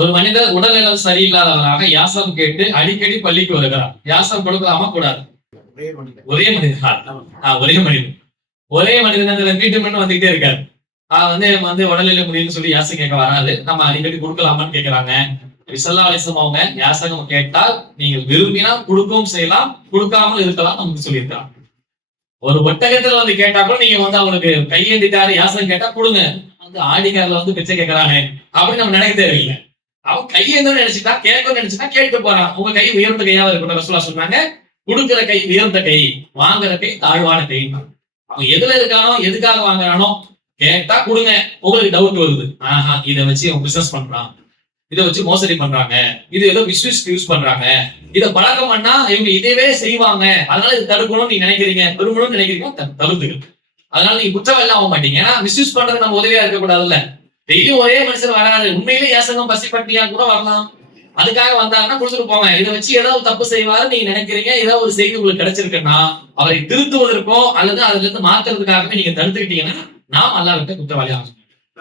ஒரு மனிதர் உடல்நலம் சரியில்லாதவராக யாசகம் கேட்டு அடிக்கடி பள்ளிக்கு வருகிறார். யாசகம் கொடுக்கலாமா கூடாது? ஒரே மனிதன் ஒரே மனிதன் வீட்டு மண்ணு வந்துகிட்டே இருக்காரு. வந்து உடல்நிலை முடியும்னு சொல்லி யாசகம் கேட்க வராது. நம்ம அடிக்கடி கொடுக்கலாமான்னு கேட்கிறாங்க. அவங்க யாசகம் கேட்டால் நீங்கள் விரும்பினா கொடுக்கவும் செய்யலாம், கொடுக்காமல் இருக்கலாம் நமக்கு சொல்லியிருக்கலாம். ஒரு ஒட்டகத்துல வந்து கேட்டா கூட நீங்க அவங்களுக்கு கையேந்திட்டாரு யாசகம் கேட்டா கொடுங்க. ஆடிக்காரில் பிச்சை கேட்கறாங்க அப்படின்னு நம்ம நினைக்க தேவையில்லை. அவன் கையேந்தன்னு நினைச்சுட்டா கேட்கணும்னு நினைச்சுட்டா கேட்டு போறான். உங்க கை உயர்ந்த கையாவது இருக்கட்டும். ரசூலா சொன்னாங்க, கொடுக்கிற கை உயர்ந்த கை, வாங்குற கை தாழ்வான கை. அவன் எதுல இருக்கானோ எதுக்காக வாங்குறானோ கேட்டா கொடுங்க. உங்களுக்கு டவுட் வருது, இதை வச்சு அவன் பிசினஸ் பண்றான், இதை வச்சு மோசடி பண்றாங்க, இது ஏதோ மிஸ்யூஸ் யூஸ் பண்றாங்க, இதை பழக்கம் பண்ணா இவங்க இதவே செய்வாங்க, அதனால இது தடுக்கணும்னு நீங்க நினைக்கிறீங்க, விரும்பணும்னு நினைக்கிறீங்க, தடுத்துக்கு. அதனால நீங்க குற்றவாளி ஆக மாட்டீங்க. ஏன்னா மிஸ்யூஸ் பண்றது நம்ம உதவியா இருக்கக்கூடாதுல்ல. டெய்லியும் ஒரே மனுஷன் வராது. உண்மையிலே யாசகம் பசி பட்டியா கூட வரலாம். அதுக்காக வந்தாருன்னா கொடுத்துட்டு போங்க. இதை வச்சு ஏதாவது தப்பு செய்வாரு நீங்க நினைக்கிறீங்க, ஏதாவது ஒரு செய்தி உங்களுக்கு கிடைச்சிருக்குன்னா அவரை திருத்துவதற்கோ அல்லது அதுல இருந்து மாத்துறதுக்காகவே நீங்க தடுத்துக்கிட்டீங்கன்னா நாம் அல்லாஹ்விட்ட குற்றவாளி ஆகும்.